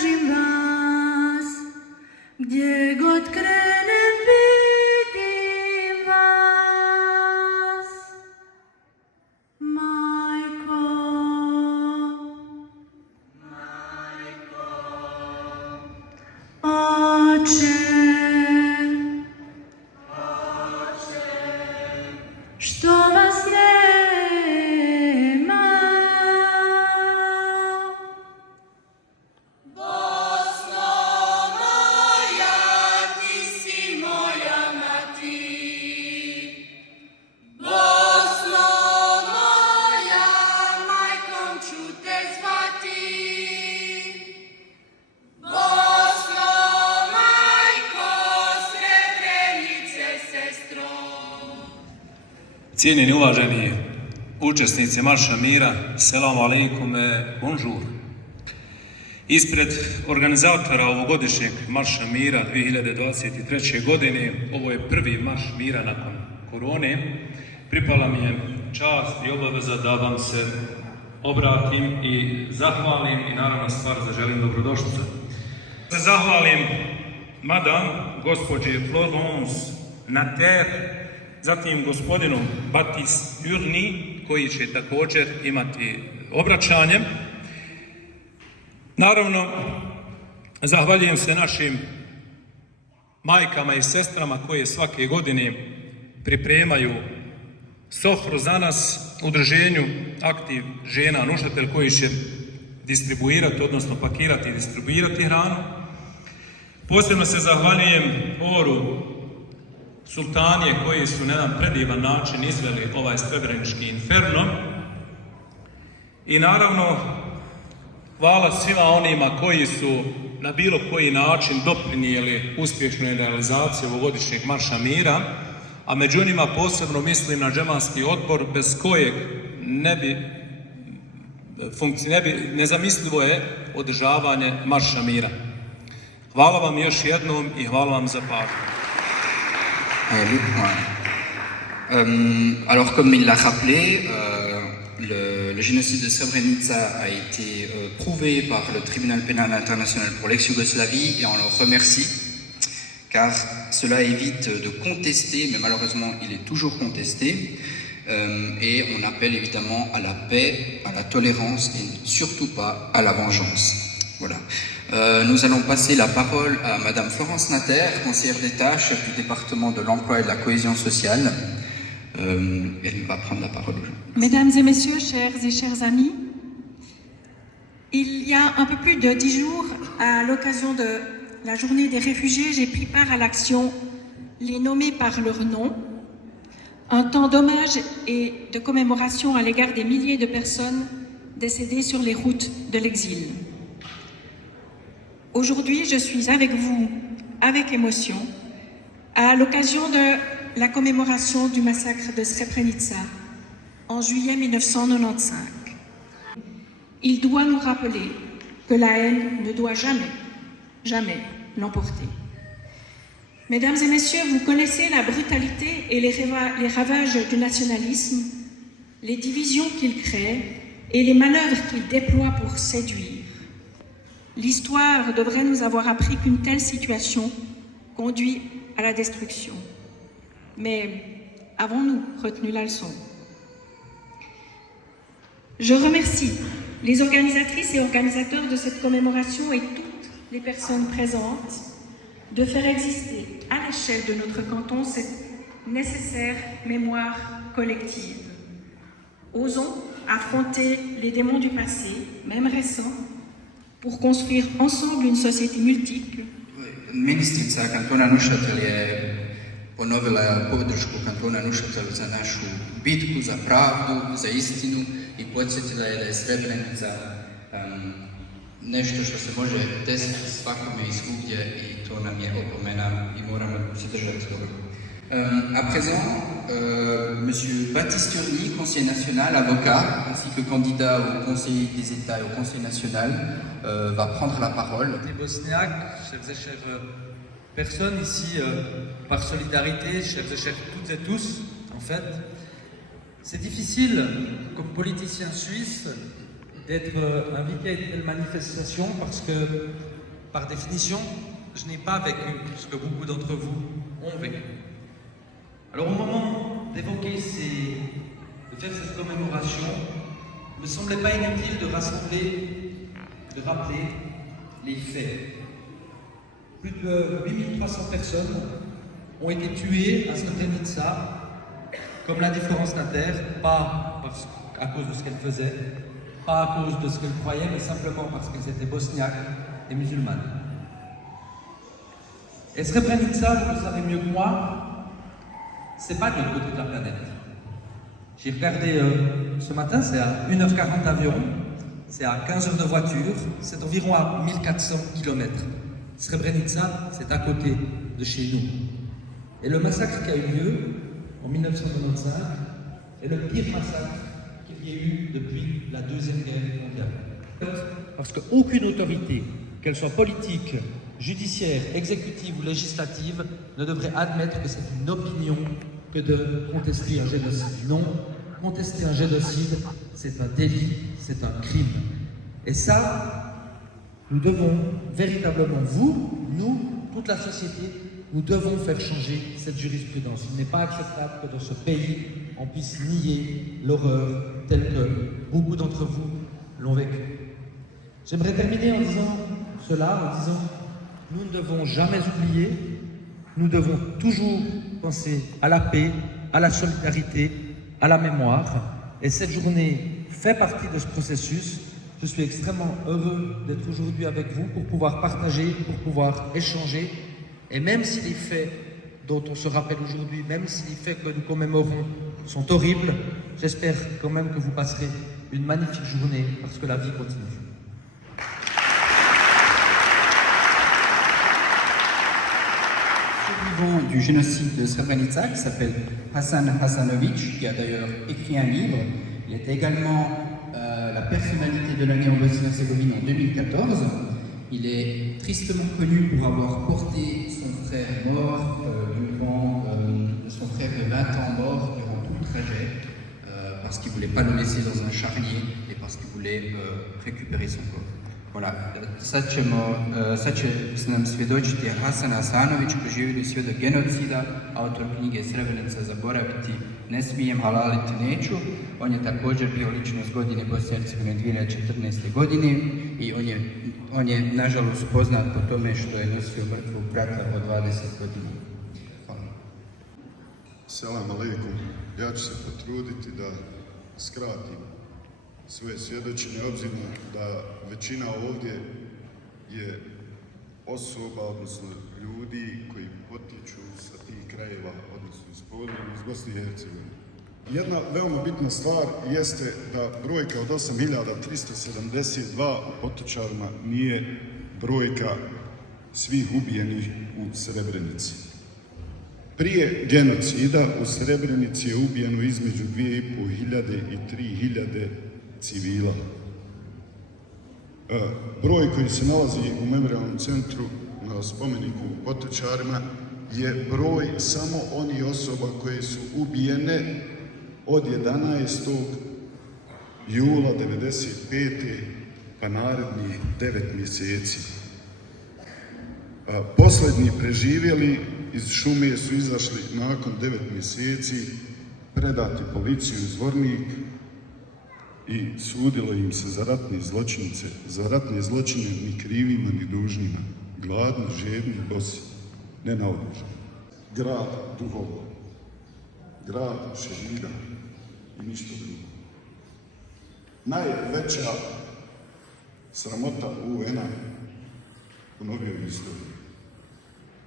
tražim vas, gdje god krenem vidim vas. Majko, Oče, što vas nema. Bosno moja, ti si moja mati. Bosno moja, majkom ću te zvati. Bosno majko, Srebrenice sestro. Cijenjeni uvaženi učesnici Marša mira, selamu alaikum, bonjour. Ispred organizatora ovogodišnjeg Marša mira 2023. godine, ovo je prvi Marš mira nakon korone, pripala mi je čast i obaveza da vam se obratim i zahvalim i naravno stvar zaželim dobrodošlicu. Se zahvalim madam, gospođe Florence Nater, zatim gospodinu Baptiste Urni, koji će također imati obraćanje. Naravno, zahvaljujem se našim majkama i sestrama koje svake godine pripremaju sofru za nas, udruženju Aktiv žena Nušatelj koji će distribuirati, odnosno pakirati i distribuirati hranu. Posebno se zahvaljujem Oru Sultanije koji su na jedan predivan način izveli ovaj Srebrenički inferno. I naravno, hvala svima onima koji su na bilo koji način doprinijeli uspješnoj realizaciji ovogodišnjeg Marša mira, a među njima posebno mislim na džemanski odbor bez kojeg nezamislivo je održavanje Marša mira. Hvala vam još jednom i hvala vam za pažnju. Le point. Alors, comme il l'a rappelé, le génocide de Srebrenica a été prouvé par le tribunal pénal international pour l'ex-Yougoslavie et on le remercie car cela évite de contester, mais malheureusement il est toujours contesté, et on appelle évidemment à la paix, à la tolérance et surtout pas à la vengeance. Voilà. Nous allons passer la parole à Madame Florence Nater, conseillère d'État, chef du département de l'emploi et de la cohésion sociale. Elle va prendre la parole aujourd'hui. Mesdames et messieurs, chers et chers amis, il y a un peu plus de 10 jours, à l'occasion de la journée des réfugiés, j'ai pris part à l'action Les nommer par leur nom, un temps d'hommage et de commémoration à l'égard des milliers de personnes décédées sur les routes de l'exil. Aujourd'hui, je suis avec vous, avec émotion, à l'occasion de la commémoration du massacre de Srebrenica en juillet 1995. Il doit nous rappeler que la haine ne doit jamais, jamais l'emporter. Mesdames et messieurs, vous connaissez la brutalité et les ravages du nationalisme, les divisions qu'il crée et les manœuvres qu'il déploie pour séduire. L'histoire devrait nous avoir appris qu'une telle situation conduit à la destruction. Mais avons-nous retenu la leçon? Je remercie les organisatrices et organisateurs de cette commémoration et toutes les personnes présentes de faire exister à l'échelle de notre canton cette nécessaire mémoire collective. Osons affronter les démons du passé, même récents, pour construire ensemble une société multiple. Ministrica kantona Nušatelj je ponovila podršku kantona Nušatelj za našu bitku za pravdu, za istinu i podsjetila je da je Srebrenica nešto što se može desiti svakome i svugdje i to nam je opomena i moramo se držati dobro. À présent, Monsieur Baptiste Urni, conseiller national, avocat, ainsi que candidat au Conseil des États et au Conseil national, va prendre la parole. Les Bosniaques, chers et chères personnes ici, par solidarité, chers et chers toutes et tous, en fait, c'est difficile, comme politicien suisse, d'être invité à une telle manifestation parce que, par définition, je n'ai pas vécu ce que beaucoup d'entre vous ont vécu. Alors au moment d'évoquer de faire cette commémoration, il ne me semblait pas inutile de rappeler les faits. Plus de 8300 personnes ont été tuées à Srebrenica, comme l'a dit Florence Natter, pas à cause de ce qu'elles faisaient, pas à cause de ce qu'elles croyaient, mais simplement parce qu'elles étaient bosniaques et musulmanes. Et Srebrenica, vous savez mieux que moi, c'est pas de l'autre côté de la planète. J'ai regardé ce matin, c'est à 1h40 d'avion, c'est à 15 heures de voiture, c'est environ à 1400 km. Srebrenica, c'est à côté de chez nous. Et le massacre qui a eu lieu en 1995 est le pire massacre qu'il y ait eu depuis la Deuxième Guerre mondiale. Parce qu'aucune autorité, qu'elle soit politique, judiciaire, exécutive ou législative, ne devrait admettre que c'est une opinion que de contester un génocide. Non, contester un génocide, c'est un délit, c'est un crime. Et ça, nous devons véritablement, vous, nous, toute la société, nous devons faire changer cette jurisprudence. Il n'est pas acceptable que dans ce pays, on puisse nier l'horreur telle que beaucoup d'entre vous l'ont vécue. J'aimerais terminer en disant cela, en disant nous ne devons jamais oublier, nous devons toujours penser à la paix, à la solidarité, à la mémoire. Et cette journée fait partie de ce processus. Je suis extrêmement heureux d'être aujourd'hui avec vous pour pouvoir partager, pour pouvoir échanger. Et même si les faits dont on se rappelle aujourd'hui, même si les faits que nous commémorons sont horribles, j'espère quand même que vous passerez une magnifique journée parce que la vie continue. Survivant du génocide de Srebrenica, qui s'appelle Hassan Hassanovic, qui a d'ailleurs écrit un livre. Il est également la personnalité de l'année en Bosnie-Herzégovine en 2014. Il est tristement connu pour avoir porté son frère mort son frère de 20 ans mort durant tout le trajet, parce qu'il ne voulait pas le laisser dans un charnier et parce qu'il voulait récupérer son corps. Voilà, sad će s nam svjedočiti Hasan Hasanović, preživjeli svjedok genocida, autor knjige Srebrenica zaboraviti ne smijem, halaliti neću. On je također bio ličnost godine Bosne i Hercegovine 2014. godine i on je nažalost poznat po tome što je nosio mrtvog brata od 20 godina. Hvala. Selam aleikum. Ja ću se potruditi da skratim svoje svjedočenje, obzirom da većina ovdje je osoba, odnosno ljudi koji potječu sa tih krajeva, odnosno iz Bosne i Hercegovine. Jedna veoma bitna stvar jeste da brojka od 8372 potočarima nije brojka svih ubijenih u Srebrenici. Prije genocida u Srebrenici je ubijeno između 2500 i 3000 civila. Broj koji se nalazi u memorijalnom centru na spomeniku potočarima je broj samo onih osoba koje su ubijene od 11. jula 1995. pa narednih 9 mjeseci. Posljednji preživjeli iz šume su izašli nakon 9 mjeseci, predati policiju iz Zvornik i sudilo im se za ratne zločine ni krivima ni dužnima, gladni, žedni, bosi, nenaoružani. Grad duhova, grad šehida i ništa drugo. Najveća sramota UN-a u novijoj istoriji.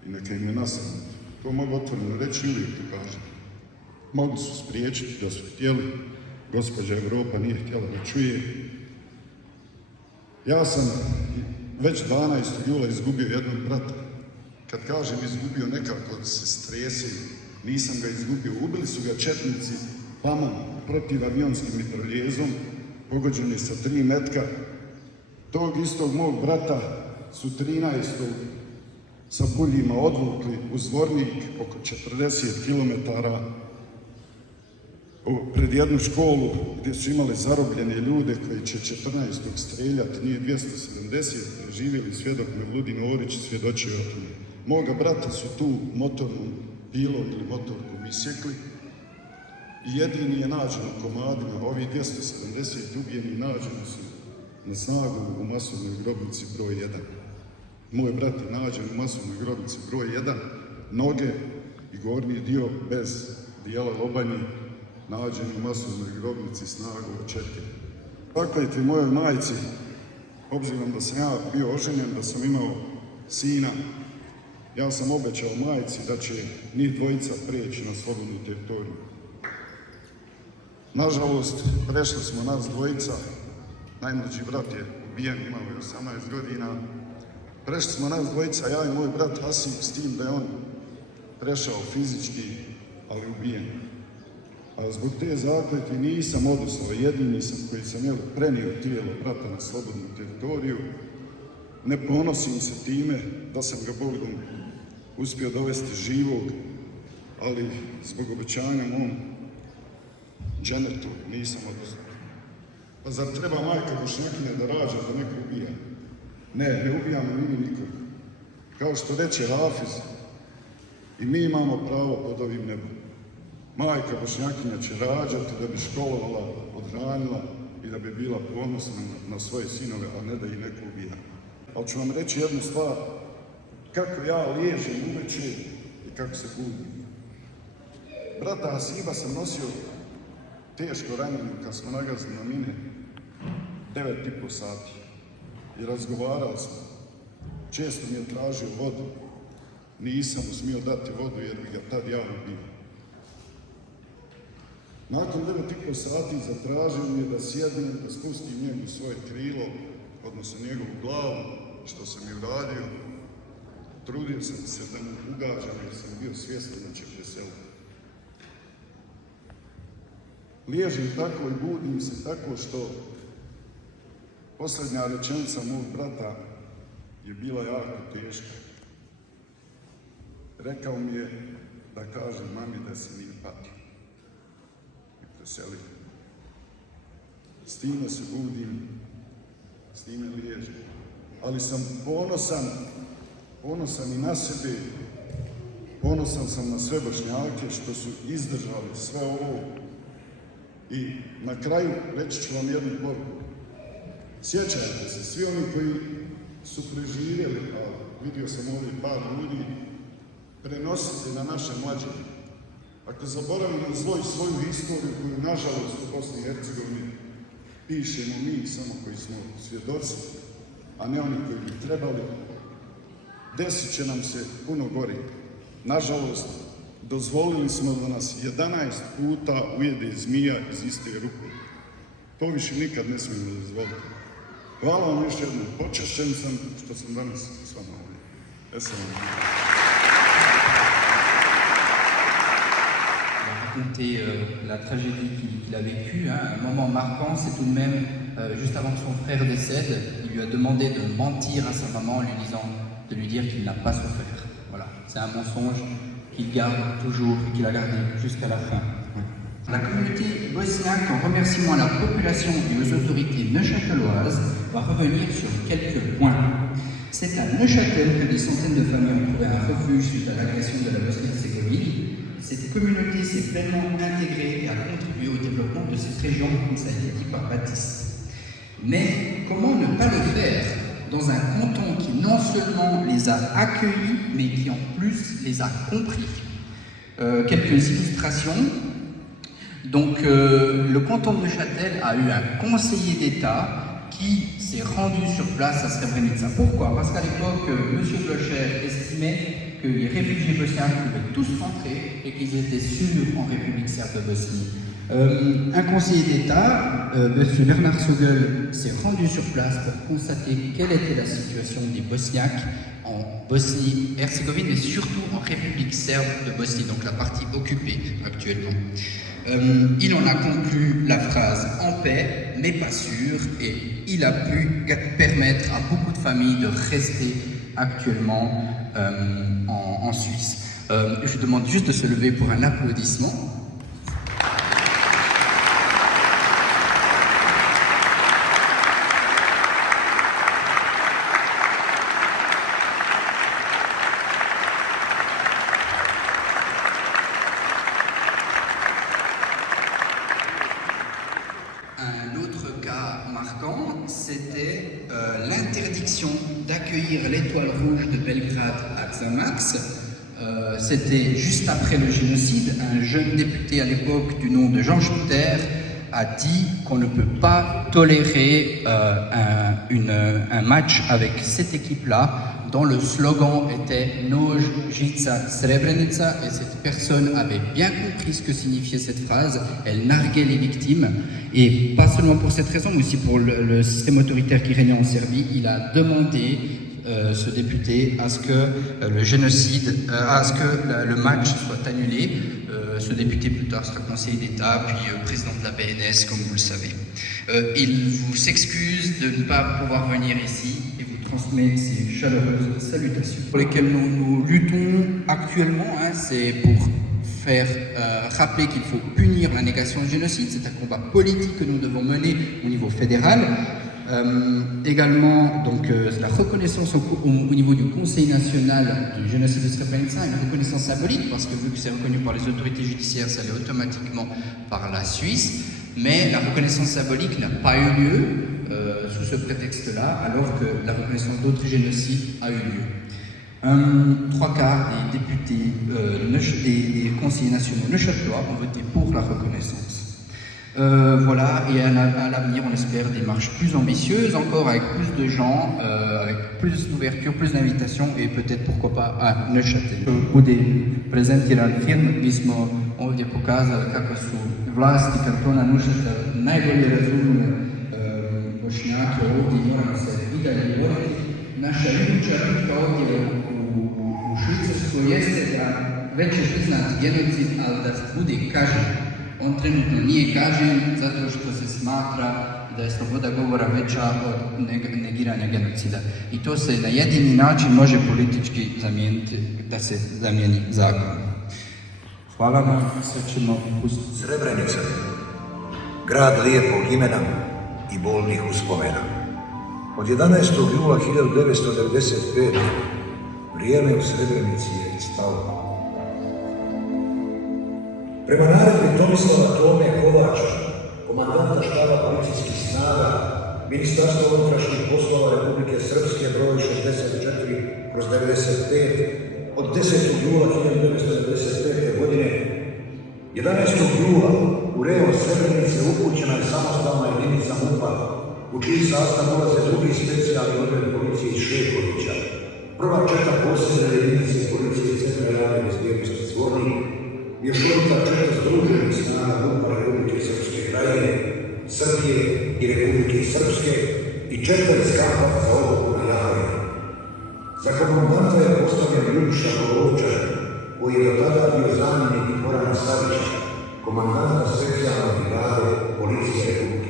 I neka im je nasramota. To mogu otvoreno reći i uvijek to kažem. Mogli su spriječiti da su htjeli, gospođa Evropa nije htjela da čuje. Ja sam već 12. jula izgubio jednog brata. Kad kažem izgubio, nekako se stresim. Nisam ga izgubio. Ubili su ga četnici pamom, protivavijonskim mitraljezom. Pogođen je sa 3 metka. Tog istog mog brata su 13. sa buljima odvukli u Zvornik oko 40 km pred jednu školu gdje su imali zarobljene ljude koji će 14. streljati, nije 270, živjeli svjedok Mevludin Orić, svjedočio o tome. Moga brata su tu motornom pilom ili motorkom isjekli i jedini je nađen u komadima, ovi 270 ubijeni nađeni su na snagu u masovnoj grobnici broj 1. Moj brat je nađen u masovnoj grobnici broj 1, noge i gornji dio bez dijela lobanje nađen u masovnoj grobnici snagom 4. Zakljetvi mojoj majci, obzirom da sam ja bio oženjen, da sam imao sina, ja sam obećao majci da će njih dvojica prijeći na slobodnu teritoriju. Nažalost, prešli smo nas dvojica, najmlađi brat je ubijen, imao je 18 godina. Prešli smo nas dvojica, ja i moj brat Asip, s tim da je on prešao fizički, ali ubijen. A zbog te zakletve nisam odustao, jedini sam koji sam prenio tijelo brata na slobodnu teritoriju. Ne ponosim se time da sam ga Bogom uspio dovesti živog, ali zbog obećanja mom dženetu nisam odustao. Pa zar treba majka Bošnjakinja da rađa, da neko ubija? Ne ubijamo mi nikog. Kao što reče Hafiz, i mi imamo pravo pod ovim nebom. Majka Bošnjakinja će rađati da bi školovala, odhranila i da bi bila ponosna na svoje sinove, a ne da ih neko ubija. Ali ću vam reći jednu stvar, kako ja liježem uveče i kako se budim. Brata Hasiba sam nosio teško ranjeno kad smo nagazili na mine 9,5 sati i razgovarao sam. Često mi je tražio vodu, nisam mu smio dati vodu jer bi ga tad ja ubio. Nakon 9,5 sati zatražio mi je da sjednem, da spustim njegu svoje krilo, odnosno njegovu glavu, što sam i uradio. Trudio sam se da mu ugađam jer sam bio svjestan da će preseliti. Liježim tako i budim se tako što posljednja rečenica mog brata je bila jako teška. Rekao mi je da kažem mami da se mi pati i preseli. S time se budim, s time liježim. Ali sam ponosan i na sebe, ponosan sam na sve Bošnjake što su izdržali sve ovo. I na kraju reći ću vam jednu poruku. Sjećajte se, svi oni koji su preživjeli, a vidio sam ovdje par ljudi, prenosite na naše mlađane. Ako zaboravimo svoju historiju koju, nažalost, u Bosni i Hercegovini pišemo mi samo koji smo svjedoci, a ne oni koji bi trebali, desit će nam se puno gori. Nažalost, dozvolili smo da nas 11 puta ujede zmija iz iste ruke. To više nikad ne smijemo dozvoliti. Hvala vam još jednom. Počašćen sam što sam danas s vama ovdje. Raconter la tragédie qu'il a vécue, un moment marquant, c'est tout de même, juste avant que son frère décède, il lui a demandé de mentir à sa maman en lui disant, de lui dire qu'il n'a pas son frère. Voilà, c'est un mensonge qu'il garde toujours et qu'il a gardé jusqu'à la fin. Voilà. La communauté bosniaque, en remerciement à la population et aux autorités neuchâteloises, va revenir sur quelques points. C'est à Neuchâtel que des centaines de familles ont trouvé un refuge suite à l'agression de la Bosnie-Herzégovine. Cette communauté s'est pleinement intégrée et a contribué au développement de cette région, comme ça a été dit par Baptiste. Mais comment ne pas le faire dans un canton qui non seulement les a accueillis, mais qui en plus les a compris. Quelques illustrations. Donc le canton de Neuchâtel a eu un conseiller d'État qui s'est rendu sur place à Srebrenica. Pourquoi? Parce qu'à l'époque, M. Blocher estimait que les réfugiés bosniaques pouvaient tous rentrer et qu'ils étaient sûrs en République serbe de Bosnie. Un conseiller d'État, M. Bernard Sogel, s'est rendu sur place pour constater quelle était la situation des Bosniaques en Bosnie-Herzégovine, mais surtout en République serbe de Bosnie, donc la partie occupée actuellement. Il en a conclu la phrase « en paix, mais pas sûr » et il a pu permettre à beaucoup de familles de rester actuellement en Suisse. Je demande juste de se lever pour un applaudissement. l'étoile rouge de Belgrade à Xamax. C'était juste après le génocide. Un jeune député à l'époque du nom de Jean Schutter a dit qu'on ne peut pas tolérer un match avec cette équipe-là, dont le slogan était Nožnica Srebrenica, et cette personne avait bien compris ce que signifiait cette phrase. Elle narguait les victimes, et pas seulement pour cette raison, mais aussi pour le système autoritaire qui régnait en Serbie. Il a demandé, ce député, à ce que le génocide, à ce que le match soit annulé. Ce député plus tard sera conseiller d'État, puis président de la BNS, comme vous le savez. Il vous excuse de ne pas pouvoir venir ici et vous transmet ses chaleureuses salutations. Pour lesquelles nous luttons actuellement, c'est pour faire rappeler qu'il faut punir la négation du génocide. C'est un combat politique que nous devons mener au niveau fédéral. Également, donc, la reconnaissance au niveau du Conseil national du génocide de Srebrenica, une reconnaissance symbolique, parce que vu que c'est reconnu par les autorités judiciaires, ça l'est automatiquement par la Suisse, mais la reconnaissance symbolique n'a pas eu lieu sous ce prétexte-là, alors que la reconnaissance d'autres génocides a eu lieu. 3/4 des députés, des conseillers nationaux neuchâtelois ont voté pour la reconnaissance. Voilà, et à l'avenir, on espère des marches plus ambitieuses, encore avec plus de gens, avec plus d'ouverture, plus d'invitations, et peut-être, pourquoi pas, à Neuchâtel. Bude prezentiran film, mi smo ovdje pokazali kako su vlasti kantona Neuchâtel najbolje razumile Bošnjake ovdje, i moramo se i dalje boriti. Naša iduća bitka ovdje u Švicarskoj jeste da već je priznat genocid, ali da bude kažnjen. On trenutno nije kažnjen zato što se smatra da je sloboda govora veća od negiranja genocida. I to se na jedini način može politički zamijeniti, da se zamijeni zakon. Hvala vam, sve ćemo pustiti. Srebrenica, grad lijepog imena i bolnih uspomena. Od 11. jula 1995. vrijeme u Srebrenici je stalo. Prema naredbi Tomislava Tome Kovača, komandanta štaba policijskih snaga, Ministarstva unutrašnjih poslova Republike Srpske, broj 64/95, od 10. jula 1995. godine, 11. jula u rejon Srebrenice upućena je samostalna jedinica MUP-a, u čiji sastav ulaze drugi specijalni odred policije iz Šekovića, prva četa posebne jedinice policije Centra javne bezbjednosti Zvornik, mješovita četa združenih snaga MUP-a Republike Srpske krajine, Srbije i Republike Srpske i četa iz kampa za obuku na Jahovi. Za komandanta je postavljen Ljubiša Bolovčar, koji je do tada bio zamjenik Gorana Savića, komandanta specijalne brigade policije Republike